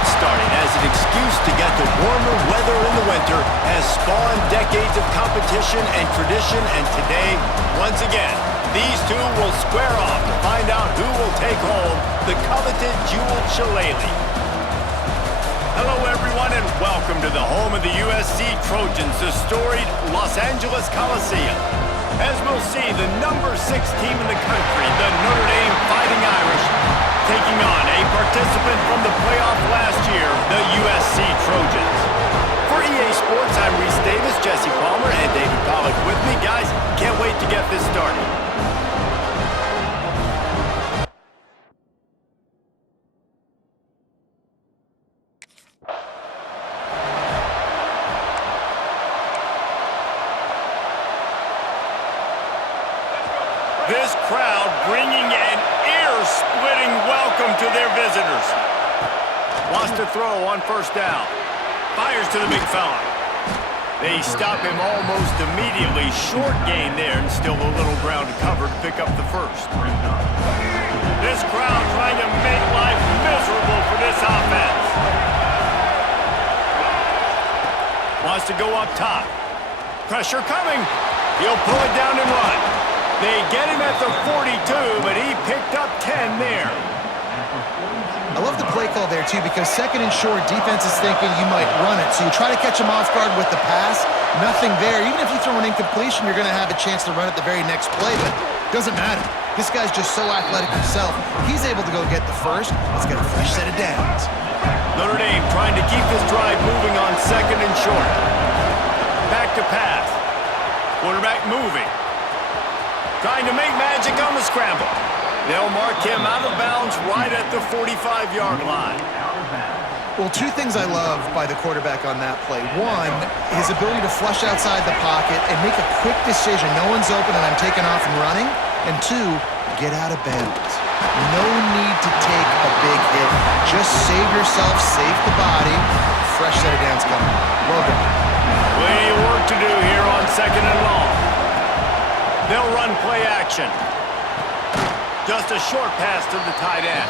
what's starting as an excuse to get to warmer weather in the winter has spawned decades of competition and tradition, and today, once again, these two will square off to find out who will take home the coveted jeweled shillelagh. Hello, everyone, and welcome to the home of the USC Trojans, the storied Los Angeles Coliseum. As we'll see, the number 6 team in the country, the Notre Dame Fighting Irish, taking on a participant from the playoff last year, the USC Trojans. For EA Sports, I'm Reese Davis, Jesse Palmer, and David Pollack with me. Guys, can't wait to get this started. This crowd bringing an ear-splitting welcome to their visitors. Wants to throw on first down. Fires to the big fella. They stop him almost immediately. Short gain there, and still a little ground to cover to pick up the first. This crowd trying to make life miserable for this offense. Wants to go up top. Pressure coming. He'll pull it down and run. They get him at the 42, but he picked up 10 there. I love the play call there, too, because second and short, defense is thinking you might run it. So you try to catch him off guard with the pass. Nothing there. Even if you throw an incompletion, you're going to have a chance to run it the very next play, but it doesn't matter. This guy's just so athletic himself. He's able to go get the first. Let's get a fresh set of downs. Notre Dame trying to keep this drive moving on second and short. Back to pass. Quarterback moving. Trying to make magic on the scramble. They'll mark him out of bounds right at the 45-yard line. Well, two things I love by the quarterback on that play. One, his ability to flush outside the pocket and make a quick decision. No one's open and I'm taking off and running. And two, get out of bounds. No need to take a big hit. Just save yourself, save the body. Fresh set of downs coming. Well done. Plenty of work to do here on second and long. They'll run play action. Just a short pass to the tight end.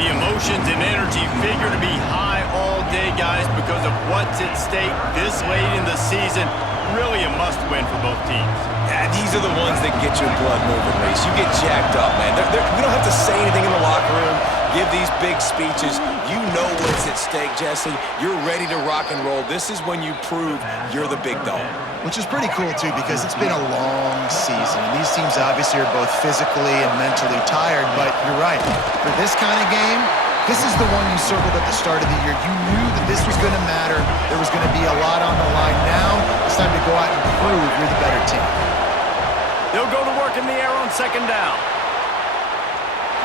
The emotions and energy figure to be high all day, guys, because of what's at stake this late in the season. Really a must-win for both teams. Yeah, these are the ones that get your blood moving, Reese. You get jacked up, man. We don't have to say anything in the locker room, give these big speeches. You know what's at stake, Jesse. You're ready to rock and roll. This is when you prove you're the big dog. Which is pretty cool, too, because it's been a long season. And these teams obviously are both physically and mentally tired, but you're right. For this kind of game, this is the one you circled at the start of the year. You knew that this was going to matter. There was going to be a lot on the line. Now, it's time to go out and prove you're the better team. They'll go to work in the air on second down.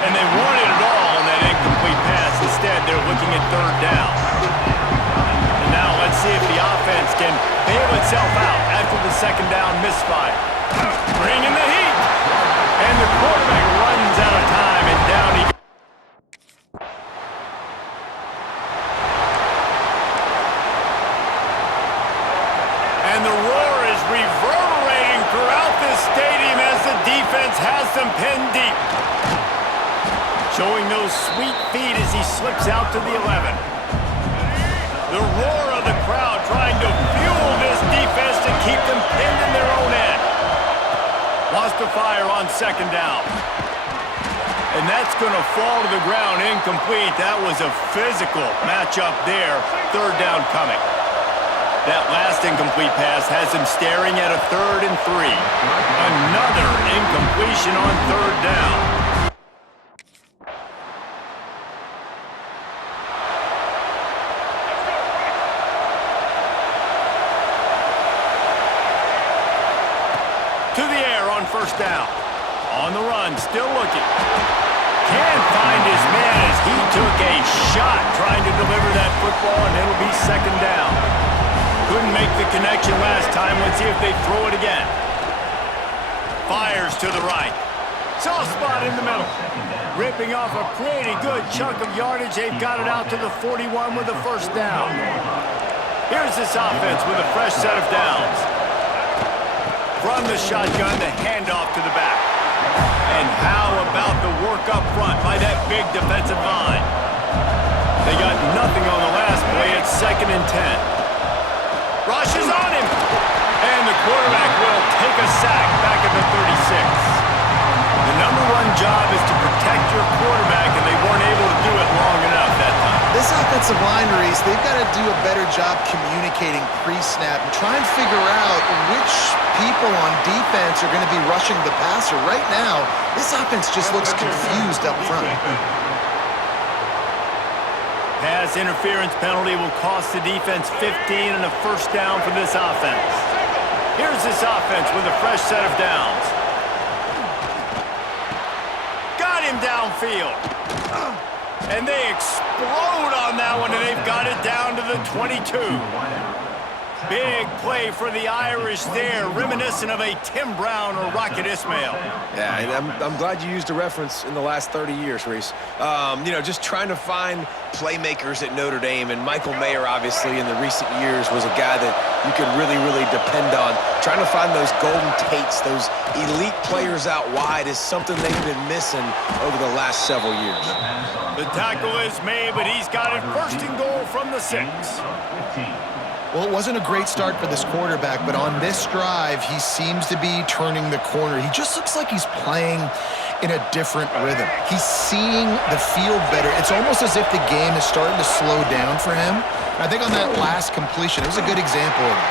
And they wanted it all on that incomplete pass. Instead, they're looking at third down. And now let's see if the offense can bail itself out after the second down misfire. Bringing the heat. And the quarterback runs out of time, and down he goes. And the roar is reverberating throughout this stadium as the defense has them pinned deep. Showing those sweet feet as he slips out to the 11. The roar of the crowd trying to fuel this defense to keep them pinned in their own end. Wants to fire on second down. And that's going to fall to the ground incomplete. That was a physical matchup there. Third down coming. That last incomplete pass has him staring at a 3rd and 3. Another incompletion on third down. To the air on first down. On the run, still looking. Can't find his man as he took a shot trying to deliver that football, and it'll be second down. Couldn't make the connection last time. Let's see if they throw it again. Fires to the right. Soft spot in the middle. Ripping off a pretty good chunk of yardage. They've got it out to the 41 with a first down. Here's this offense with a fresh set of downs. From the shotgun, the handoff to the back. And how about the work up front by that big defensive line? They got nothing on the last play. It's 2nd and 10. Rushes on him. And the quarterback will take a sack back at the 36. The number one job is to protect your quarterback, and they weren't able to do it long enough that time. This offensive line, Reese, they've got to do a better job communicating pre-snap and try and figure out which people on defense are going to be rushing the passer. Right now, this offense just looks confused up front. Pass interference penalty will cost the defense 15 and a first down for this offense. Here's this offense with a fresh set of downs. Got him downfield. And they explode on that one, and they've got it down to the 22. Big play for the Irish there, reminiscent of a Tim Brown or Rocket Ismail. Yeah, and I'm glad you used a reference in the last 30 years, Reese. You know, just trying to find playmakers at Notre Dame, and Michael Mayer, obviously, in the recent years was a guy that you could really, really depend on. Trying to find those golden Tates, those elite players out wide is something they've been missing over the last several years. The tackle is made, but he's got it 1st and goal from the 6. Well, it wasn't a great start for this quarterback, but on this drive, he seems to be turning the corner. He just looks like he's playing in a different rhythm. He's seeing the field better. It's almost as if the game is starting to slow down for him. I think on that last completion, it was a good example of it.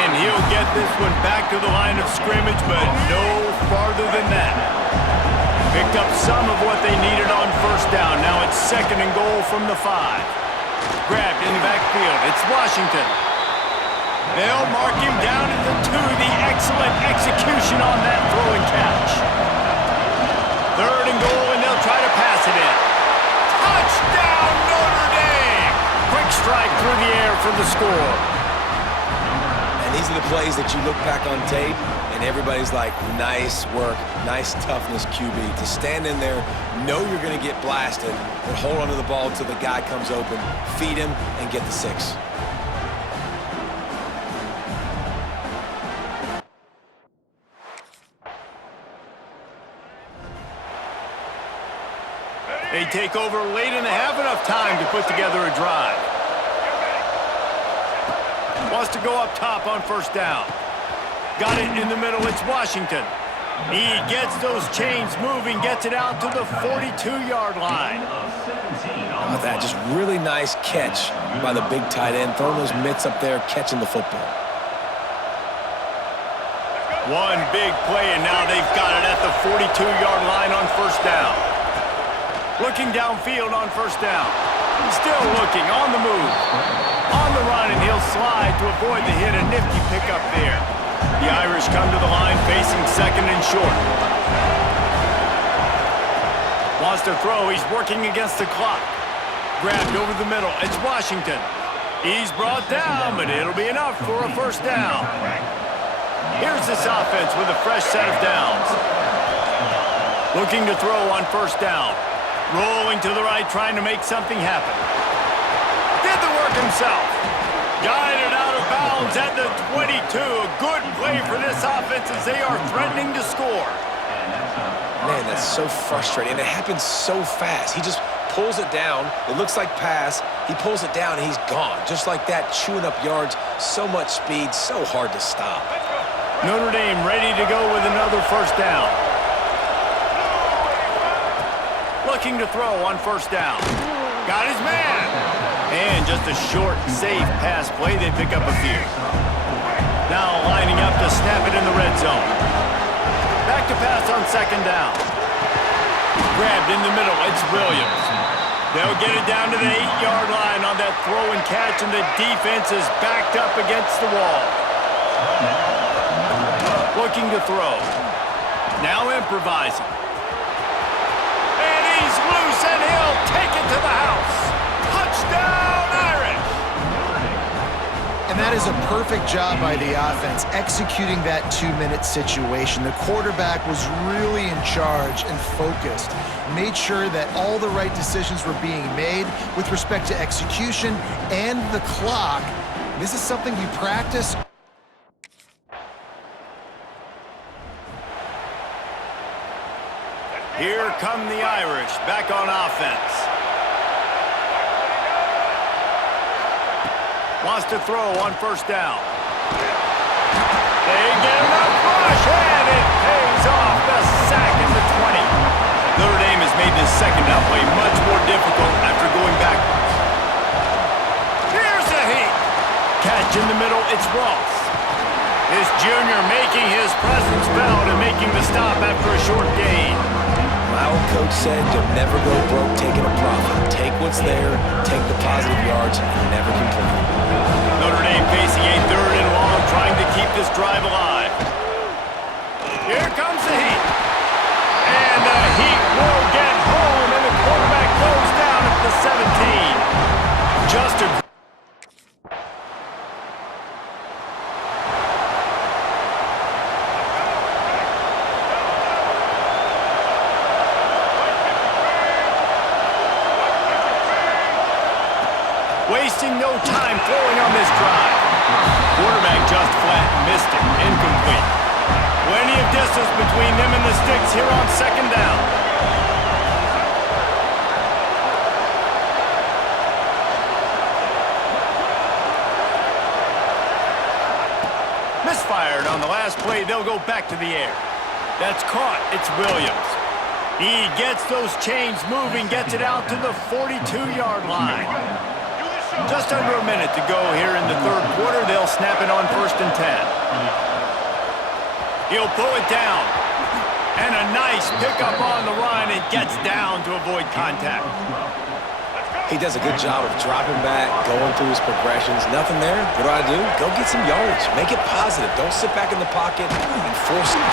And he'll get this one back to the line of scrimmage, but no farther than that. Picked up some of what they needed on 1st down. Now it's 2nd and goal from the 5. Grabbed in the backfield. It's Washington. They'll mark him down at the 2. The excellent execution on that throw and catch. 3rd and goal, and they'll try to pass it in. Touchdown, Notre Dame! Quick strike through the air for the score. And these are the plays that you look back on tape, and everybody's like, nice work, nice toughness, QB. To stand in there, know you're going to get blasted, and hold onto the ball until the guy comes open, feed him, and get the 6. They take over late and have enough time to put together a drive. Wants to go up top on 1st down. Got it in the middle. It's Washington. He gets those chains moving, gets it out to the 42-yard line. How about that? Just really nice catch by the big tight end, throwing those mitts up there, catching the football. One big play, and now they've got it at the 42-yard line on 1st down. Looking downfield on 1st down. Still looking, on the move. On the run, and he'll slide to avoid the hit. A nifty pickup there. The Irish come to the line facing 2nd and short. Wants to throw. He's working against the clock. Grabbed over the middle. It's Washington. He's brought down, but it'll be enough for a 1st down. Here's this offense with a fresh set of downs. Looking to throw on 1st down. Rolling to the right, trying to make something happen. Did the work himself. Guided out of bounds at the 22. A good play for this offense as they are threatening to score. Man, that's so frustrating. And it happens so fast. He just pulls it down. It looks like pass. He pulls it down, and he's gone. Just like that, chewing up yards. So much speed, so hard to stop. Notre Dame ready to go with another 1st down. Looking to throw on 1st down. Got his man. And just a short, safe pass play. They pick up a few. Now lining up to snap it in the red zone. Back to pass on 2nd down. Grabbed in the middle. It's Williams. They'll get it down to the 8-yard line on that throw and catch, and the defense is backed up against the wall. Looking to throw. Now improvising. He's loose, and he'll take it to the house. Touchdown, Irish! And that is a perfect job by the offense, executing that 2-minute situation. The quarterback was really in charge and focused. Made sure that all the right decisions were being made with respect to execution and the clock. This is something you practice. Here come the Irish, back on offense. Wants to throw on first down. They get enough rush, and it pays off. The sack at the 20. Notre Dame has made this second down play much more difficult after going backwards. Here's the heat. Catch in the middle, it's Ross. This junior making his presence felt and making the stop after a short gain. My old coach said you'll never go broke taking a profit. Take what's there, take the positive yards, and never complain. Notre Dame facing a 3rd and long, trying to keep this drive alive. Here comes the heat. And the heat will get home, and the quarterback goes down at the 17. Just a wasting no time throwing on this drive. Quarterback just flat missed it. Incomplete. Plenty of distance between them and the sticks here on second down. Misfired on the last play. They'll go back to the air. That's caught. It's Williams. He gets those chains moving, gets it out to the 42-yard line. Just under a minute to go here in the 3rd quarter. They'll snap it on 1st and 10. He'll pull it down. And a nice pickup on the run. It gets down to avoid contact. He does a good job of dropping back, going through his progressions. Nothing there. What do? Go get some yardage. Make it positive. Don't sit back in the pocket and force it.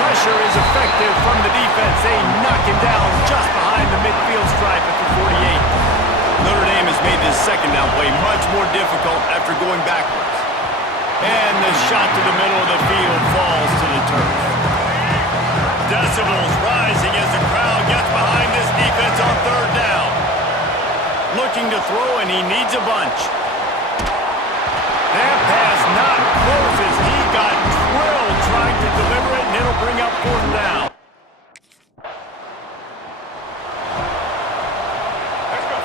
Pressure is effective from the defense. They knock him down just behind the midfield stripe at the 48. Notre Dame has made this second down play much more difficult after going backwards. And the shot to the middle of the field falls to the turf. Decibels rising as the crowd gets behind this defense on 3rd down. Looking to throw, and he needs a bunch. That pass not close as he got drilled trying to deliver it, and it'll bring up 4th down.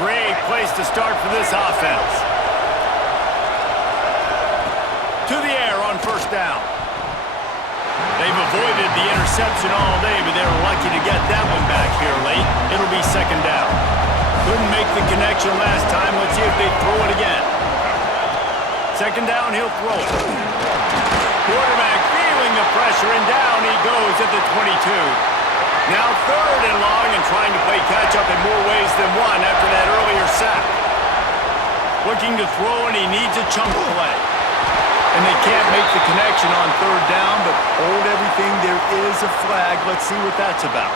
Great place to start for this offense. To the air on 1st down. They've avoided the interception all day, but they're lucky to get that one back here late. It'll be 2nd down. Couldn't make the connection last time. Let's see if they throw it again. 2nd down, he'll throw it. Quarterback feeling the pressure, and down he goes at the 22. Now 3rd and long, and trying to play catch-up in more ways than one after that earlier sack. Looking to throw, and he needs a chunk play. And they can't make the connection on 3rd down, but hold everything, there is a flag. Let's see what that's about.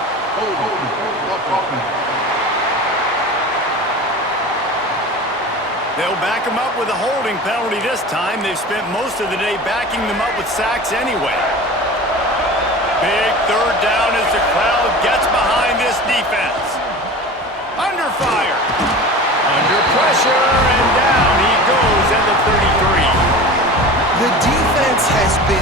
They'll back him up with a holding penalty this time. They've spent most of the day backing them up with sacks anyway. Big 3rd down as the crowd gets behind this defense. Under fire. Under pressure, and down he goes at the 33. The defense has been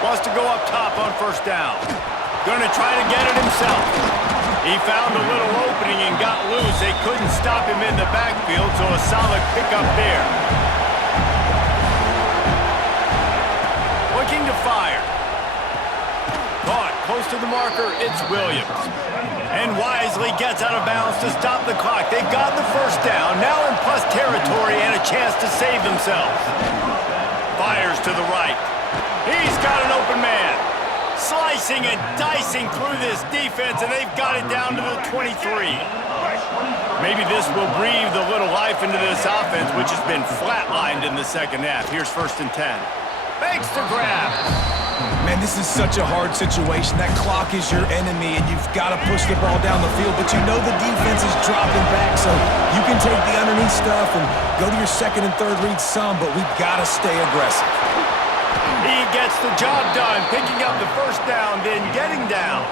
wants to go up top on 1st down. Gonna try to get it himself. He found a little opening and got loose. They couldn't stop him in the backfield, so a solid pickup there. Looking to fire. Caught close to the marker, it's Williams. And wisely gets out of bounds to stop the clock. They've got the 1st down, now in plus territory and a chance to save themselves. Fires to the right. He's got an open man. Slicing and dicing through this defense, and they've got it down to the 23. Maybe this will breathe a little life into this offense, which has been flatlined in the 2nd half. Here's 1st and 10. Fakes the grab. Man, this is such a hard situation. That clock is your enemy, and you've got to push the ball down the field, but you know the defense is dropping back, so you can take the underneath stuff and go to your 2nd and 3rd read some, but we've got to stay aggressive. He gets the job done, picking up the 1st down, then getting down.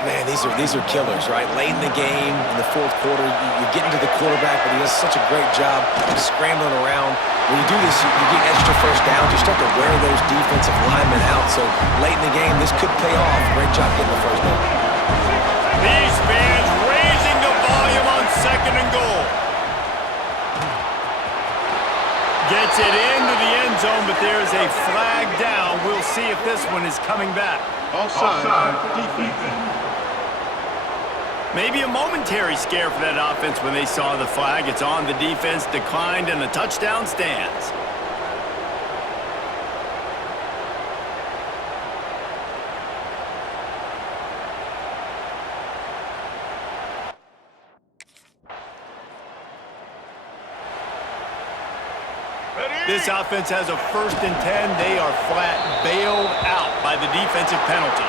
Man, these are killers, right? Late in the game, in the fourth quarter, you're getting to the quarterback, but he does such a great job of scrambling around. When you do this, you get extra first downs. You start to wear those defensive linemen out. So late in the game, this could pay off. Great job getting the first down. These fans raising the volume on 2nd and goal. Gets it into the end zone, but there's a flag down. We'll see if this one is coming back. Offside, defense. Maybe a momentary scare for that offense when they saw the flag. It's on, the defense declined, and the touchdown stands. This offense has a 1st and 10. They are flat bailed out by the defensive penalty.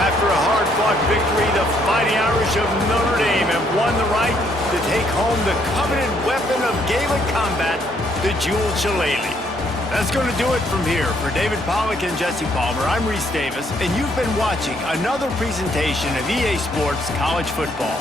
After a hard-fought victory, the Fighting Irish of Notre Dame have won the right to take home the coveted weapon of Gaelic combat, the jeweled shillelagh. That's going to do it from here. For David Pollack and Jesse Palmer, I'm Reese Davis, and you've been watching another presentation of EA Sports College Football.